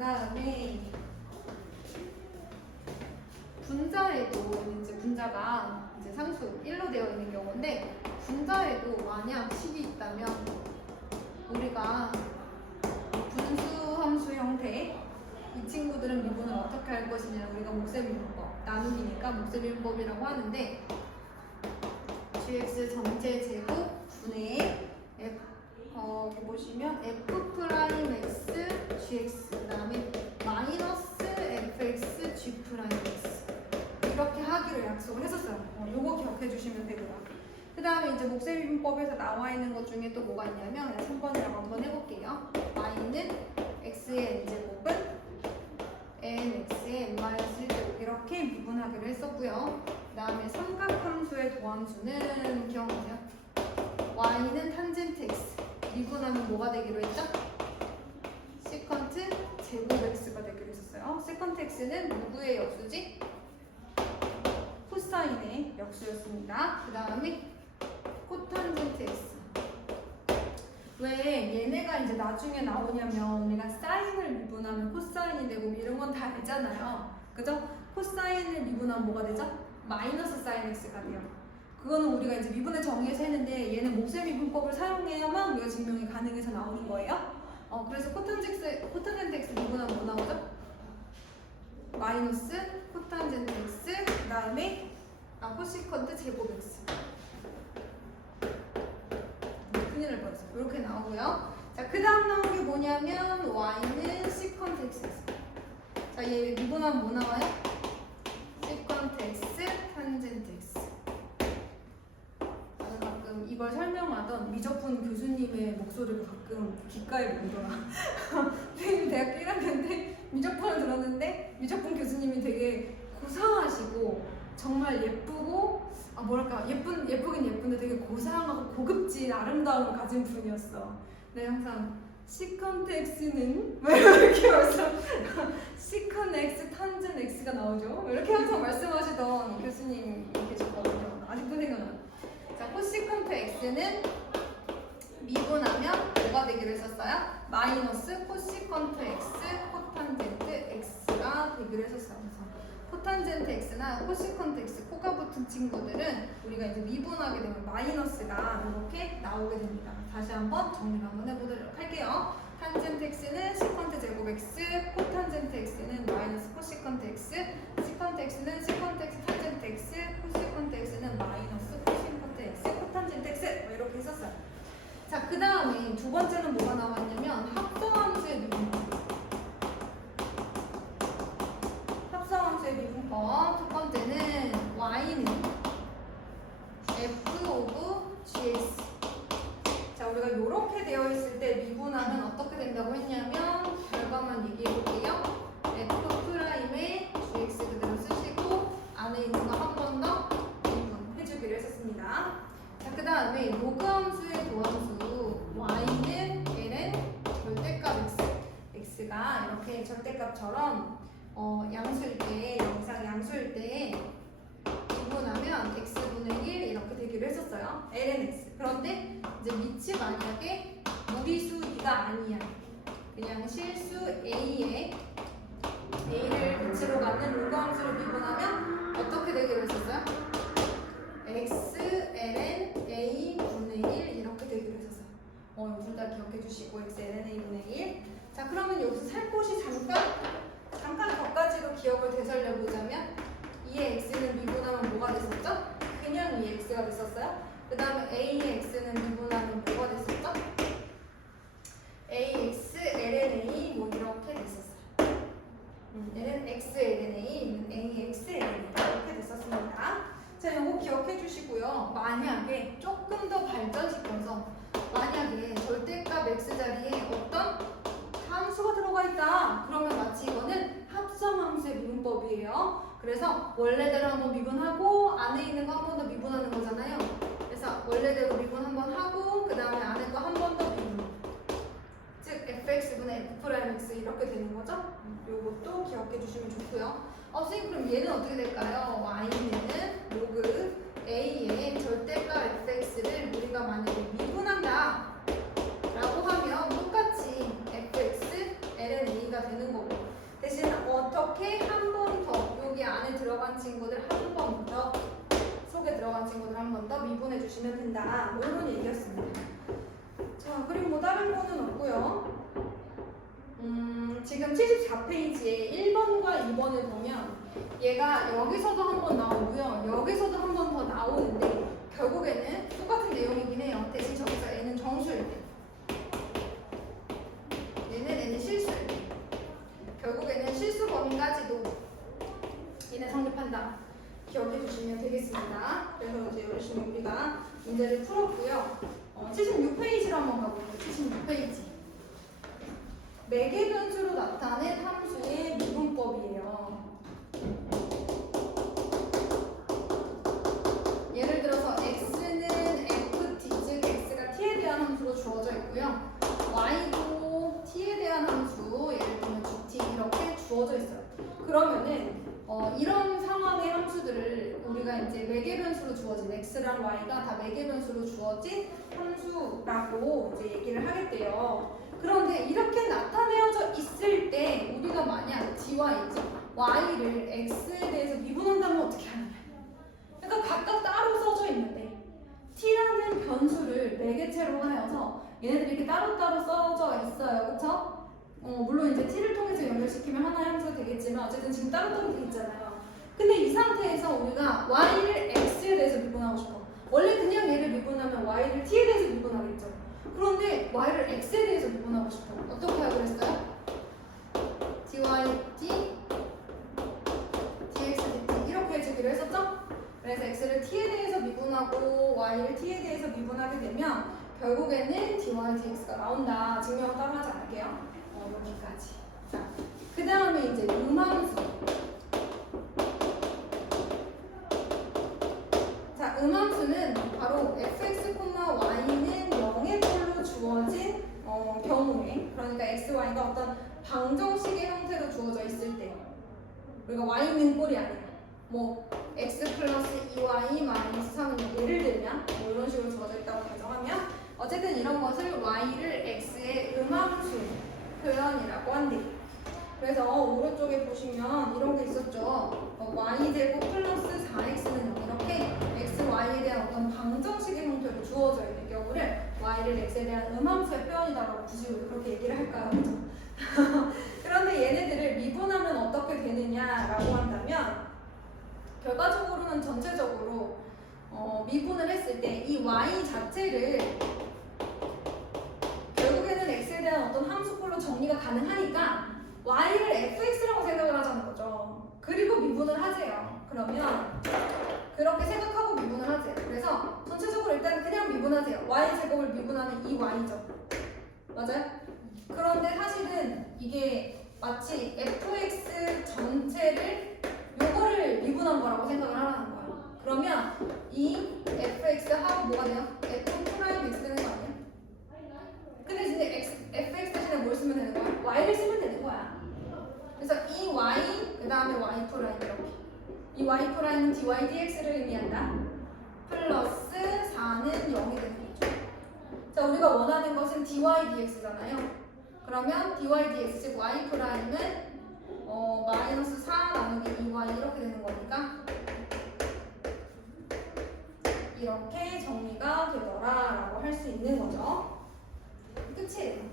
다음에 분자에도 이제 분자가 이제 상수 1로 되어 있는 경우인데 분자에도 만약 식이 있다면 우리가 분수 함수 형태 이 친구들은 미분을 어떻게 할 것이냐 우리가 몫의 미분법 나누기니까 몫의 미분법이라고 하는데 gx 전체 제곱 분의 여기 보시면 f 프라임 x gx 그 다음에 마이너스 fx g 프라임 x 이렇게 하기로 약속을 했었어요. 요거 기억해 주시면 되고요. 그 다음에 이제 몫의 미분법에서 나와 있는 것 중에 또 뭐가 있냐면 3번이라고 한번 해볼게요. y는 x의 n제곱은 nx의 n-1제곱 이렇게 미분하기로 했었고요. 그 다음에 삼각함수의 도함수는 기억나세요? y는 탄젠트 x 미분하면 뭐가 되기로 했죠? 시컨트 제곱 x가 되기로 했었어요. 시컨트 x는 누구의 역수지? 코사인의 역수였습니다. 그 다음에 코탄젠트 x 왜 얘네가 이제 나중에 나오냐면 내가 사인을 미분하면 코사인이 되고 이런 건 다 알잖아요. 그죠? 코사인을 미분하면 뭐가 되죠? 마이너스 사인 x가 돼요. 그거는 우리가 이제 미분의 정의에서 했는데 얘는 몫의 미분법을 사용해야만 우리가 증명이 가능해서 나오는 거예요. 그래서 코탄젠트 x 미분하면 뭐 나오죠? 마이너스 코탄젠트 x 그 다음에 코시컨트 제곱 x 큰일 날 뻔했어요. 이렇게 나오고요. 자, 그 다음 나온 게 뭐냐면 y는 시컨트 x. 자, 얘 미분하면 뭐 나와요? 시컨트 x 탄젠트 x. 나는 가끔 이걸 설명하던 미적분 교수님의 목소리가 가끔 귓가에 맴돌아. 선생님 대학교 1학년 때 미적분을 들었는데 미적분 교수님이 되게 고상하시고 정말 예쁘고 뭐랄까 예쁘긴 예쁜데 되게 고상하고 고급진 아름다움을 가진 분이었어. 근데 항상 시컨트 x는 이렇게 벌써 시컨 x 탄젠 x가 나오죠. 이렇게 항상 말씀하시던 교수님 계셨거든요. 아직도 생각나요. 자, 코시컨트 x는 미분하면 뭐가 되기로 했었어요? 마이너스 코시컨트 x 코탄젠트 x가 되기로 했었어요. 코탄젠트 x나 코시컨트 x 코가 붙은 친구들은 우리가 이제 미분하게 되면 마이너스가 이렇게 나오게 됩니다. 다시 한번 정리를 한번 해보도록 할게요. 탄젠트 x는 시컨트 제곱 x, 코탄젠트 x는 마이너스 코시컨트 x, 시컨트 x는 시컨트 x 탄젠트 x, 코시컨트 x는 마이너스 코시컨트 x, 코탄젠트 x 이렇게 했었어요. 자, 그 다음에 두 번째는 뭐가 나왔냐면 합성함수의 미분법. 합성함수의 미분법 첫 번째는 y는 f 오브 gx. 자, 우리가 이렇게 되어 있을 때 미분하면 어떻게 된다고 했냐면 결과만 얘기해 볼게요. f 프라임에 gx 그대로 쓰시고 안에 있는 거 한 번 더 미분해 주기로 했었습니다. 자, 그 다음에 로그함수의 도함수 y는 ln 절대값 x. x가 이렇게 절대값처럼 양수일 때, 영상 양수일 때 미분하면 x분의 1 이렇게 되기로 했었어요. ln x. 그런데 이제 밑이 만약에 무리수 2가 아니야. 그냥 실수 a에 a를 밑으로 갖는 로그함수를 미분하면 어떻게 되기로 했었어요? x ln a 분의 1 이렇게 되기로 했었어요. 요 둘 다 기억해 주시고 x ln a 분의 1. 자, 그러면 여기서 살 곳이 잠깐 격가지로 기억을 되살려 보자면 2의 x는 미분하면 뭐가 됐었죠? 그냥 2x가 됐었어요. 그 다음에 a의 x는 미분하면 뭐가 됐었죠? ax ln a 뭐 이렇게 됐었어요. ln x ln a, ax ln a 이렇게 됐었습니다. 자, 요거 기억해 주시고요. 만약에 조금 더 발전시켜서 만약에 절대값 x 자리에 어떤 함수가 들어가 있다. 그러면 마치 이거는 합성함수의 미분법이에요. 그래서 원래대로 한번 미분하고 안에 있는 거 한 번 더 미분하는 거잖아요. 그래서 원래대로 미분 한번 하고 그 다음에 안에 거 한 번 더 미분. 즉 fx분의 f'x 이렇게 되는 거죠. 요것도 기억해 주시면 좋고요. 선생님 그럼 얘는 어떻게 될까요? y는 로그 a의 절대값 fx를 우리가 만약에 미분한다 라고 하면 똑같이 fx ln a가 문제가 되는 거고. 대신 어떻게 한 번 더 여기 안에 들어간 친구들 한 번 더 속에 들어간 친구들 한 번 더 미분해 주시면 된다. 뭐 이런 얘기였습니다. 자, 그리고 뭐 다른 거는 없고요. 지금 74페이지에 1번과 2번을 보면 얘가 여기서도 한 번 나오고요. 여기서도 한 번 더 나오는데 결국에는 똑같은 내용이긴 해요. 대신 저기서 얘는 정수일 때. 얘는 실수일 때. 결국에는 실수 범위까지도 얘네 성립한다. 기억해 주시면 되겠습니다. 그래서 이제 열심히 우리가 문제를 풀었고요. 76페이지로 한번 가볼게요. 76페이지. 매개 변수로 나타낸 함수의 미분법이에요. 예를 들어서 x는 ft, 즉 x가 t에 대한 함수로 주어져 있고요. y도 t에 대한 함수, 예를 들면 gt 이렇게 주어져 있어요. 그러면은 이런 상황의 함수들을 우리가 이제 매개 변수로 주어진 x랑 y가 다 매개 변수로 주어진 함수라고 이제 얘기를 하겠대요. 그런데 이렇게 나타내어져 있을 때 우리가 만약 dy지 y를 x에 대해서 미분한다면 어떻게 하느냐? 그러니까 각각 따로 써져 있는데 t라는 변수를 매개체로 하여서 얘네들이 이렇게 따로따로 써져 있어요. 그쵸? 물론 이제 t를 통해서 연결시키면 하나의 함수가 되겠지만 어쨌든 지금 따로따로 돼 있잖아요. 근데 이 상태에서 우리가 y를 x에 대해서 미분하고 싶어. 원래 그냥 얘를 미분하면 y를 t에 대해서 미분하겠죠. 그런데 y를 x에 대해서 미분하고 싶어. 어떻게 하기로 했어요? dy d dx dt 이렇게 해주기로 했었죠? 그래서 x를 t에 대해서 미분하고 y를 t에 대해서 미분하게 되면 결국에는 dy dx가 나온다. 증명을 따로 하지 않을게요. 여기까지. 자, 그 다음에 이제 음함수. 자, 음함수는 바로 fx, y는 0의 꼴로 주어진 경우에, 그러니까 x, y가 어떤 방정식의 형태로 주어져 있을 때, 우리가 y는 꼴이 아니라 뭐 x 플러스 2y 마이너스 3은 예를 들면 뭐 이런 식으로 주어져 있다고 가정하면 어쨌든 이런 것을 y를 x의 음함수 표현이라고 한대요. 그래서 오른쪽에 보시면 이런 게 있었죠. y제곱 플러스 4x는 0 이렇게 x, y에 대한 어떤 방정식의 형태로 주어져 있는 경우를 y를 x에 대한 음함수의 표현이다라고 굳이 그렇게 얘기를 할까요? 그렇죠? 그런데 얘네들을 미분하면 어떻게 되느냐라고 한다면 결과적으로는 전체적으로 미분을 했을 때 이 y 자체를 결국에는 x에 대한 어떤 함수꼴로 정리가 가능하니까 y를 fx라고 생각을 하자는 거죠. 그리고 미분을 하재요. 그러면 그렇게 생각하고 미분을 하재요. 그래서 전체적으로 일단 그냥 미분하세요. y제곱을 미분하면 2y죠. 맞아요? 그런데 사실은 이게 마치 fx 전체를 요거를 미분한 거라고 생각을 하라는 거예요. 그러면 이 fx하고 뭐가 돼요? f 프라임 x 되는 거 아니에요? 근데 fx 대신에 뭘 쓰면 되는 거야? y를 쓰면 되는 거야. 그래서 이 y 그 다음에 y 프라임 이렇게. 이 y 프라임은 dy dx를 의미한다. 플러스 4는 0이 되는 거죠. 자, 우리가 원하는 것은 dy dx잖아요. 그러면 dy dx 즉 y 프라임은 마이너스 4 나누기 2y 이렇게 되는 거니까 이렇게 정리가 되더라라고 할 수 있는 거죠. 끝이에요.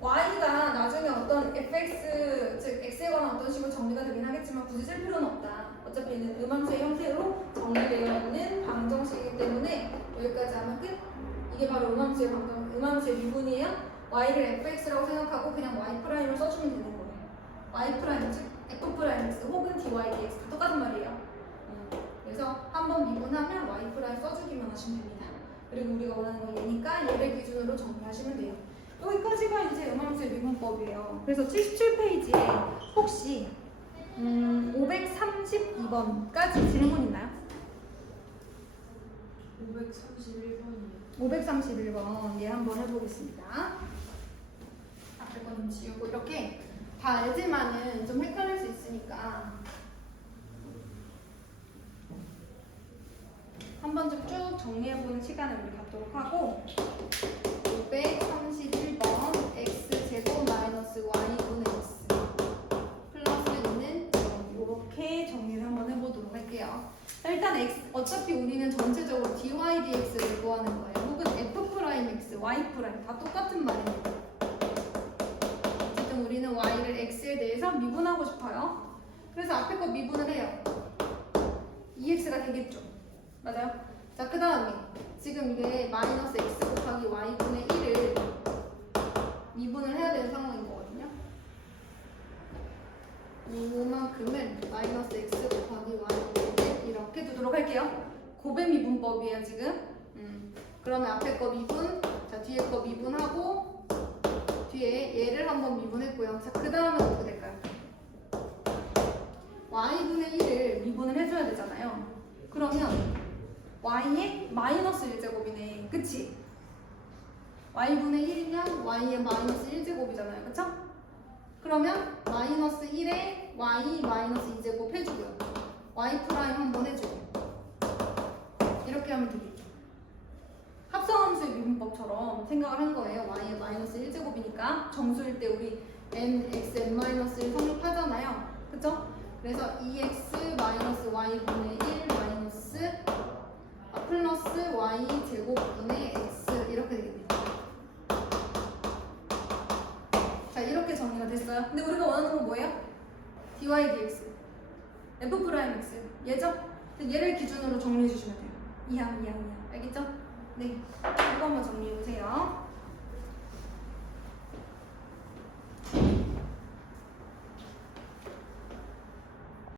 y가 나중에 어떤 fx 즉 x에 관한 어떤 식으로 정리가 되긴 하겠지만 굳이 쓸 필요는 없다. 어차피 얘는 음함수의 형태로 정리되어 있는 방정식이기 때문에 여기까지 하면 끝. 이게 바로 음함수의 미분이에요. y를 fx라고 생각하고 그냥 y 프라임을 써주면 되는 거예요. y 프라임 즉 f 프라임 x 혹은 dy dx 다 똑같은 말이에요. 그래서 한번 미분하면 y 프라임 써주기만 하시면 됩니다. 그리고 우리가 원하는 건 얘니까 얘를 기준으로 정리하시면 돼요. 여기까지가 이제 음함수의 미분법이에요. 그래서 77페이지에 혹시 532번까지 질문 있나요? 531번이요. 531번 예 한번 해보겠습니다. 앞에 거는 지우고 이렇게 다 알지만은 좀 헷갈릴 수 있으니까 한 번쯤 쭉 정리해보는 시간을 우리 갖도록 하고 531번 x제곱 마이너스 y분의 어차피 우리는 전체적으로 dy dx를 구하는 거예요. 혹은 f 프라임 x, y 프라임 다 똑같은 말입니다. 어쨌든 우리는 y를 x에 대해서 미분하고 싶어요. 그래서 앞에 거 미분을 해요. 2x가 되겠죠. 맞아요? 자, 그 다음에 지금 이게 마이너스 x 곱하기 y분의 1을 미분을 해야 되는 상황인 거거든요. 이만큼은 마이너스 x 곱하기 y분의 1 이렇게 두도록 할게요. 곱의 미분법이에요 지금. 그러면 앞에 거 미분, 자 뒤에 거 미분하고 뒤에 얘를 한번 미분했고요. 자, 그 다음에 어떻게 될까요? y분의 1을 미분을 해줘야 되잖아요. 그러면 y의 마이너스 1제곱이네. 그치? y분의 1이면 y의 마이너스 1제곱이잖아요. 그쵸? 그러면 마이너스 1에 y 마이너스 2제곱 해주고요. y 프라임 한번 해주고. 이렇게 하면 되겠죠. 합성함수의 미분법처럼 생각을 한 거예요. y의 마이너스 1제곱이니까 정수일 때 우리 nx n-1 성립하잖아요. 그쵸? 그래서 2x 마이너스 y분의 1 마이너스 플러스 y 제곱분의 x 이렇게 되겠네요. 자, 이렇게 정리가 됐어요. 근데 우리가 원하는 건 뭐예요? dy dx f 프라임 x 얘죠? 얘를 기준으로 정리해 주시면 돼요. 이항 알겠죠? 네, 이거 한번 정리해 보세요.